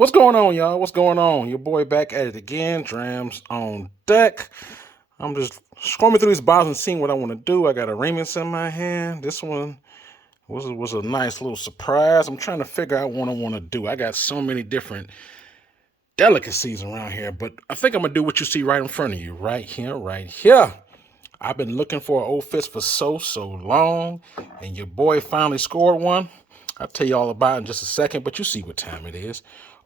What's going on, y'all? What's going on? Your boy back at it again. Drams on deck. I'm just scrolling through these bottles and seeing what I want to do. I got a Remus in my hand. This one was a nice little surprise. I'm trying to figure out what I want to do. I got so many different delicacies around here, but I think I'm gonna do what you see right in front of you, right here, right here. I've been looking for an old Fitz for so long, and your boy finally scored one. I'll tell you all about it in just a second, but you see what time it is.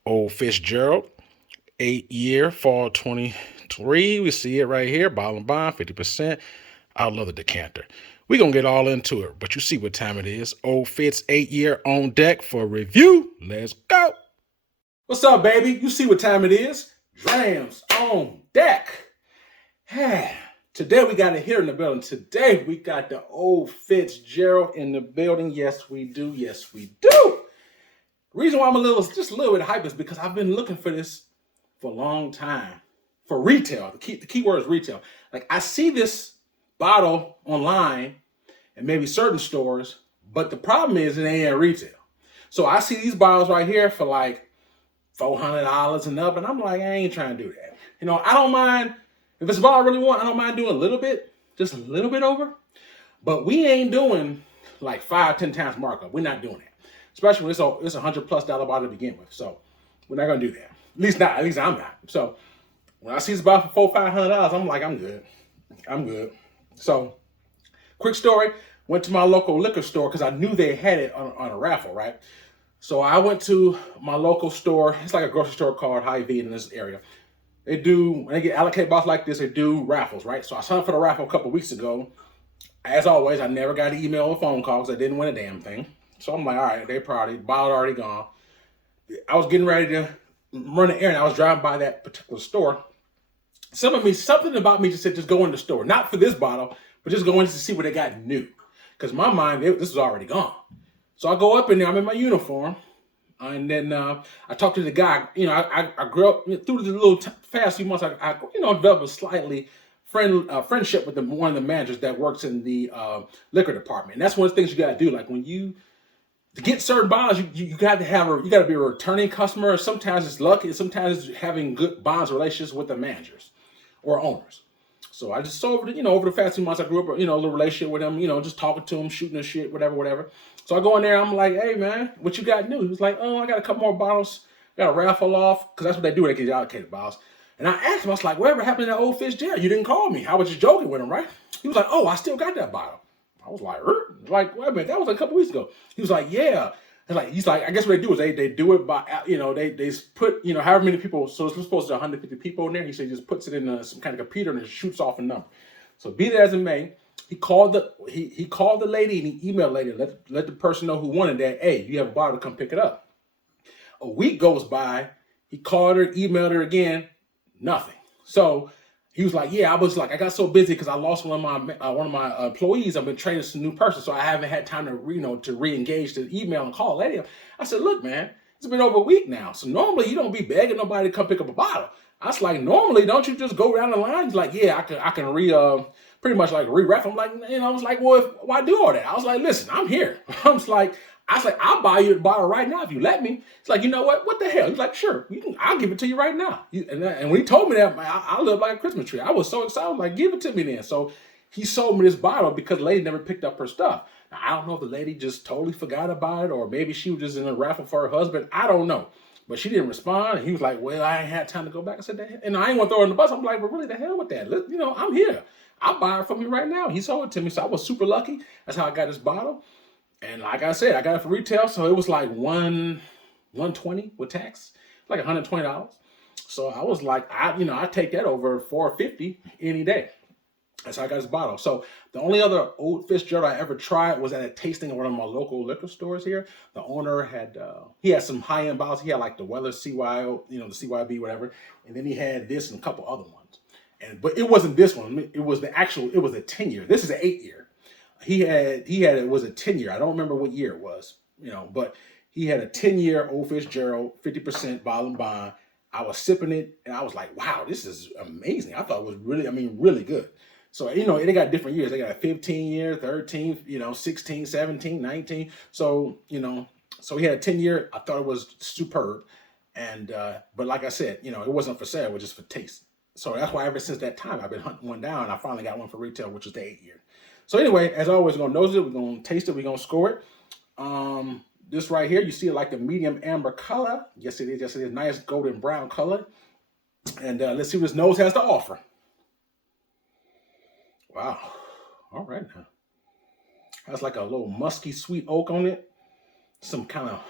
Old Fitzgerald, 8 year, fall 23. We see it right here, bottle and bond, 50%. I love the decanter. We're going to get all into it, but you see what time it is. Old Fitz 8 year on deck for review. Let's go. What's up, baby? You see what time it is. Drams on deck. Today we got it here in the building. Today we got the old Fitzgerald in the building. Yes, we do. Yes, we do. The reason why I'm just a little bit hype is because I've been looking for this for a long time. For retail. The key word is retail. Like, I see this bottle online and maybe certain stores, but the problem is it ain't at retail. So I see these bottles right here for like $400 and up, and I'm like, I ain't trying to do that. I don't mind. If it's a bottle I really want, I don't mind doing a little bit, just a little bit over. But we ain't doing like 5-10 times markup. We're not doing that. Especially when it's $100+ bottle to begin with. So we're not gonna do that. At least I'm not. So when I see this bottle for $400-500, I'm like, I'm good. I'm good. So quick story, went to my local liquor store because I knew they had it on a raffle, right? So I went to my local store. It's like a grocery store called Hy-Vee in this area. When they get allocated bottles like this, they do raffles, right? So I signed up for the raffle a couple weeks ago. As always, I never got an email or phone call because I didn't win a damn thing. So I'm like, all right, the bottle already gone. I was getting ready to run an errand. I was driving by that particular store. Something about me just said, just go in the store. Not for this bottle, but just go in to see what they got new. Because in my mind, this was already gone. So I go up in there. I'm in my uniform. And then I talked to the guy. I grew up through the little past few months. I developed a slightly friendship with one of the managers that works in the liquor department. And that's one of the things you got to do. Like to get certain bottles, you got to be a returning customer. Sometimes it's luck, and sometimes it's having good bonds relationships with the managers or owners. So I just over the past few months, I grew up a little relationship with them. Just talking to them, shooting the shit, whatever. So I go in there, I'm like, hey man, what you got new? He was like, oh, I got a couple more bottles, got a raffle off, because that's what they do, they get allocated bottles. And I asked him, I was like, whatever happened to that old Fitzgerald? You didn't call me. I was just joking with him, right? He was like, oh, I still got that bottle. I was like, wait a minute, that was a couple weeks ago. He was like, yeah. He's like, I guess what they do is they do it by, they put, however many people, so it's supposed to be 150 people in there. He said he just puts it in some kind of computer and it shoots off a number. So be that as it may, he called the lady and he emailed the lady, let the person know who wanted that, hey, you have a bottle, come pick it up. A week goes by, he called her, emailed her again, nothing. So he was like, yeah, I got so busy because I lost one of my employees. I've been training some new person, so I haven't had time to re-engage the email and call lady. I said, look, man, it's been over a week now. So normally you don't be begging nobody to come pick up a bottle. I was like, normally don't you just go down the line? He's like, yeah, I can pretty much like re-ref. I'm like, I was like, well, why do all that? I was like, listen, I'm here. I was like, I'll buy you a bottle right now if you let me. It's like, you know what the hell? He's like, sure, I'll give it to you right now. And when he told me that, I lived like a Christmas tree. I was so excited. I was like, give it to me then. So he sold me this bottle because the lady never picked up her stuff. Now, I don't know if the lady just totally forgot about it or maybe she was just in a raffle for her husband. I don't know. But she didn't respond. And he was like, well, I ain't had time to go back. I said, and I ain't want to throw her in the bus. I'm like, but really, the hell with that? I'm here. I'll buy it from you right now. He sold it to me. So I was super lucky. That's how I got this bottle. And like I said, I got it for retail. So it was like $120 with tax, like $120. So I was like, I take that over $450 any day. That's how I got this bottle. So the only other old Fitzgerald I ever tried was at a tasting at one of my local liquor stores here. The owner had some high-end bottles. He had like the Weller CYO, the CYB, whatever. And then he had this and a couple other ones. But it wasn't this one. It was a 10-year. This is an 8-year. It was a 10-year. I don't remember what year it was, but he had a 10-year old Fitzgerald, 50% bottle and bond. I was sipping it and I was like, wow, this is amazing. I thought it was really good. So, they got different years. They got a 15-year, 13, 16, 17, 19. So, so he had a 10-year. I thought it was superb. And but like I said, you know, it wasn't for sale, it was just for taste. So that's why ever since that time I've been hunting one down. I finally got one for retail, which is the 8-year. So anyway, as always, we're gonna nose it, we're gonna taste it, we're gonna score it. This right here, you see it like the medium amber color. Yes, it is. Yes, it is. Nice golden brown color. And let's see what this nose has to offer. Wow. All right now. Has like a little musky sweet oak on it. Some kind of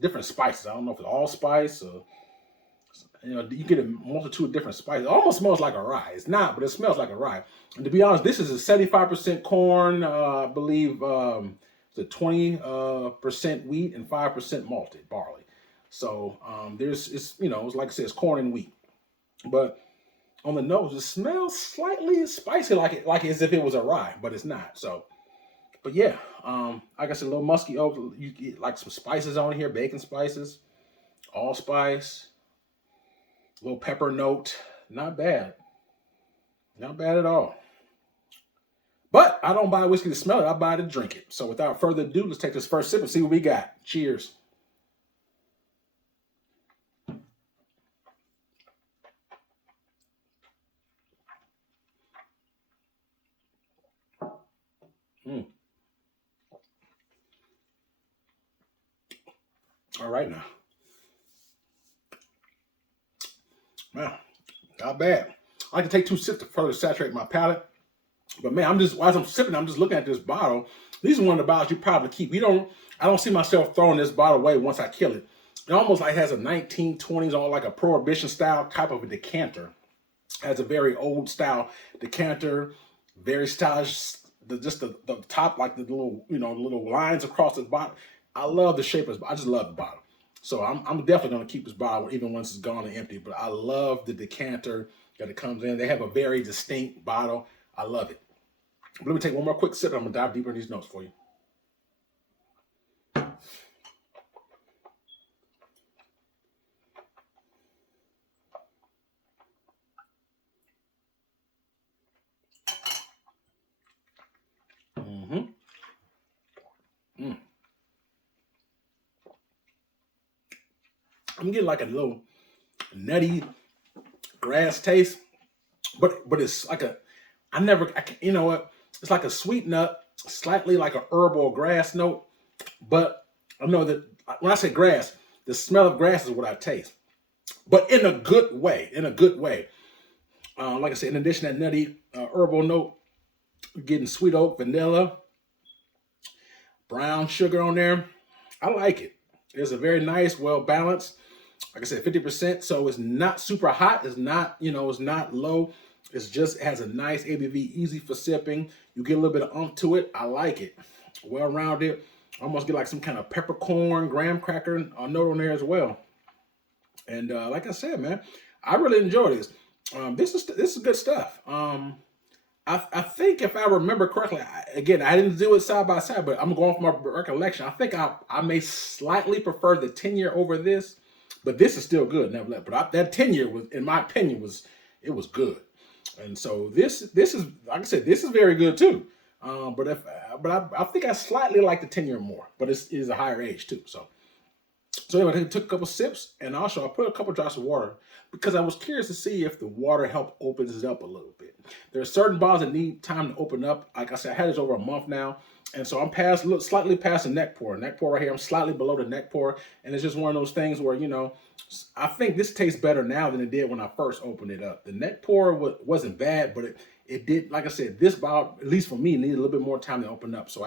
different spices. I don't know if it's allspice or, you know, you get a multitude of different spices. It almost smells like a rye. It's not, but it smells like a rye. And to be honest, this is a 75% corn, I believe it's a 20% wheat and 5% malted barley. So it's, you know, it's like I said, it's corn and wheat. But on the nose, it smells slightly spicy, like as if it was a rye, but it's not. So, but yeah, like I said, a little musky oak. You get like some spices on here, bacon spices, allspice, a little pepper note. Not bad. Not bad at all. But I don't buy whiskey to smell it. I buy to drink it. So without further ado, let's take this first sip and see what we got. Cheers. All right now. Man, not bad. I like to take 2 sips to further saturate my palate. But man, as I'm sipping, I'm just looking at this bottle. These are one of the bottles you probably keep. I don't see myself throwing this bottle away once I kill it. It almost like has a 1920s or like a prohibition style type of a decanter. It has a very old style decanter, very stylish. Just the top, like the little, you know, little lines across the bottom. I love the shape of this. I just love the bottle. So I'm definitely going to keep this bottle even once it's gone and empty. But I love the decanter that it comes in. They have a very distinct bottle. I love it. But let me take one more quick sip. I'm going to dive deeper in these notes for you. I'm getting like a little nutty grass taste, but it's like you know what? It's like a sweet nut, slightly like a herbal grass note. But I know that when I say grass, the smell of grass is what I taste, but in a good way. In a good way. Like I said, in addition to that nutty herbal note, you're getting sweet oak, vanilla, brown sugar on there. I like it. It's a very nice, well balanced. Like I said, 50%. So it's not super hot. It's not, you know, it's not low. It has a nice ABV, easy for sipping. You get a little bit of oomph to it. I like it. Well rounded. Almost get like some kind of peppercorn, graham cracker note on there as well. And like I said, man, I really enjoy this. This is good stuff. I think if I remember correctly, I didn't do it side by side, but I'm going from my recollection. I think I may slightly prefer the 10-year over this, but this is still good, nevertheless. But that 10-year was, in my opinion, was good. And so this is, like I said, this is very good too. But I think I slightly like the 10-year more, but it is a higher age too. So anyway, I took a couple sips, and also I put a couple drops of water because I was curious to see if the water helped opens it up a little bit. There are certain bottles that need time to open up. Like I said, I had this over a month now, and so I'm slightly past the neck pour. Neck pour right here, I'm slightly below the neck pour, and it's just one of those things where, you know, I think this tastes better now than it did when I first opened it up. The neck pour wasn't bad, but it did, like I said, this bottle, at least for me, needed a little bit more time to open up. So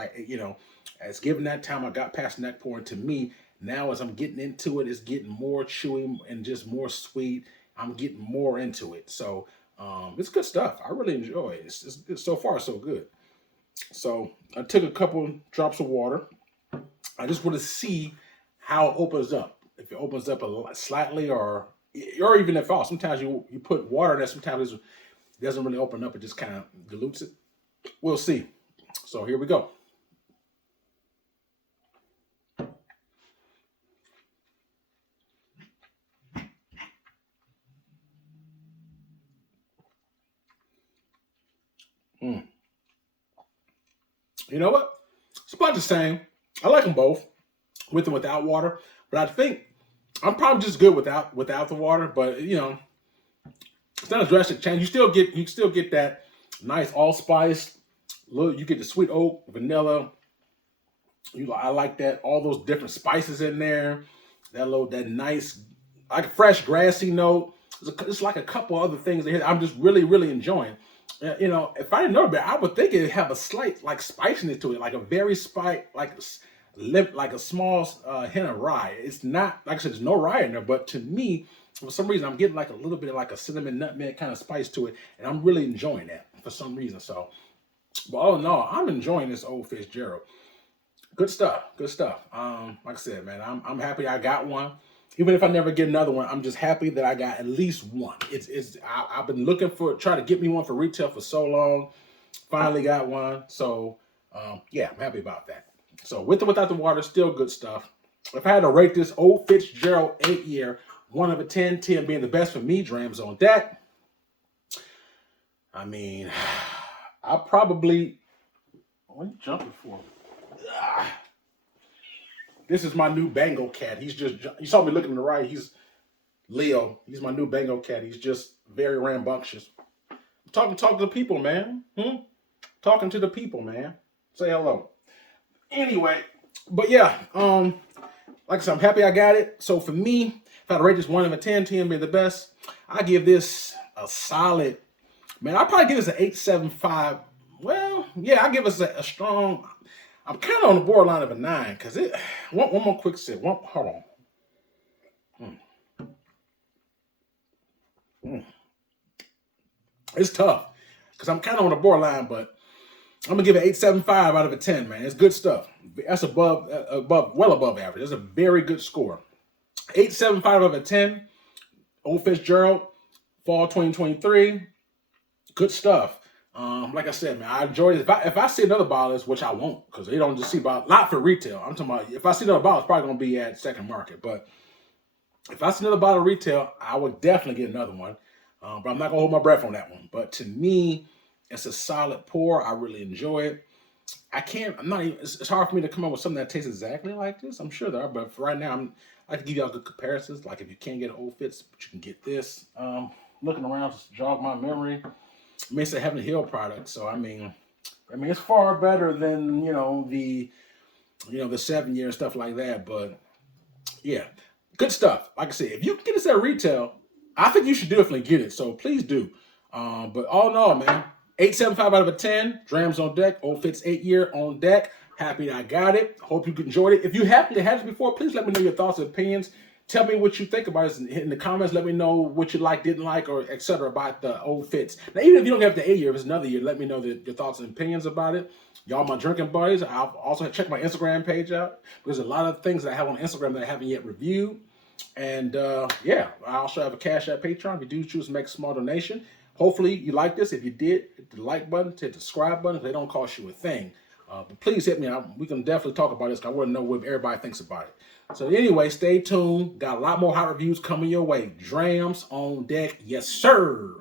as given that time, I got past neck pour, and to me, now as I'm getting into it, it's getting more chewy and just more sweet. I'm getting more into it. So it's good stuff. I really enjoy it. It's so far so good. So I took a couple drops of water. I just want to see how it opens up. If it opens up a lot, slightly, or even if all. Sometimes you put water in there. Sometimes it doesn't really open up. It just kind of dilutes it. We'll see. So here we go. You know what? It's about the same. I like them both, with and without water. But I think I'm probably just good without the water, but you know, it's not a drastic change. You still get that nice allspice. Look, you get the sweet oak, vanilla. I like that. All those different spices in there. That nice, like a fresh grassy note. It's like a couple other things that I'm just really enjoying. You know, if I didn't know about it, I would think it'd have a slight like spiciness to it, like a very like a small hint of rye. It's not, like I said, there's no rye in there, but to me, for some reason, I'm getting like a little bit of like a cinnamon nutmeg kind of spice to it, and I'm really enjoying that for some reason. So, but all in all, I'm enjoying this Old Fitzgerald. Good stuff. Good stuff. Like I said, man, I'm happy I got one. Even if I never get another one, I'm just happy that I got at least one. I've been looking trying to get me one for retail for so long. Finally got one. So yeah, I'm happy about that. So with or without the water, still good stuff. If I had to rate this Old Fitzgerald 8-year, 1 out of 10, 10 being the best for me, Drams on deck. I mean, I probably, what are you jumping for? This is my new Bengal cat. He's just, you saw me looking to the right. He's Leo. He's my new Bengal cat. He's just very rambunctious. Talking to the people, man. Talking to the people, man. Say hello. Anyway, but yeah, like I said, I'm happy I got it. So for me, if I had to rate this 1 out of 10, 10 being the best, I give this a solid, man, I'll probably give this an 8.75. Well, yeah, I give us a strong, I'm kind of on the borderline of a 9 because one more quick sip. Hold on. It's tough because I'm kind of on the borderline, but I'm gonna give it 8.75 out of a 10, man. It's good stuff. That's well above average. That's a very good score. 8.75 out of a 10. Old Fitzgerald, fall 2023. Good stuff. Like I said, man, I enjoyed it. If I see another bottle, which I won't, because they don't just see bottles, not for retail. I'm talking about if I see another bottle, it's probably gonna be at second market. But if I see another bottle of retail, I would definitely get another one. But I'm not gonna hold my breath on that one. But to me, it's a solid pour. I really enjoy it. It's hard for me to come up with something that tastes exactly like this. I'm sure there are, but for right now, I like to give y'all good comparisons. Like if you can't get an Old Fitz, but you can get this. Looking around, just jog my memory. I mean, it's a Heaven Hill product, so I mean, it's far better than the 7-year and stuff like that. But yeah, good stuff. Like I said, if you can get this at retail, I think you should definitely get it. So please do. But all in all, man, 8.75 out of a 10. Drams on deck. Old Fitz 8-year on deck. Happy I got it. Hope you enjoyed it. If you happen to have this before, please let me know your thoughts and opinions. Tell me what you think about it in the comments. Let me know what you like, didn't like, or etc. about the Old Fitz. Now, even if you don't have the 8-year, if it's another year, let me know your thoughts and opinions about it. Y'all, my drinking buddies. I'll also check my Instagram page out. There's a lot of things that I have on Instagram that I haven't yet reviewed. And yeah, I also have a Cash App Patreon if you do choose to make a small donation. Hopefully you like this. If you did, hit the like button, hit the subscribe button. They don't cost you a thing. But please hit me out. We can definitely talk about this because I want to know what everybody thinks about it. So anyway, stay tuned. Got a lot more hot reviews coming your way. Drams on deck. Yes, sir.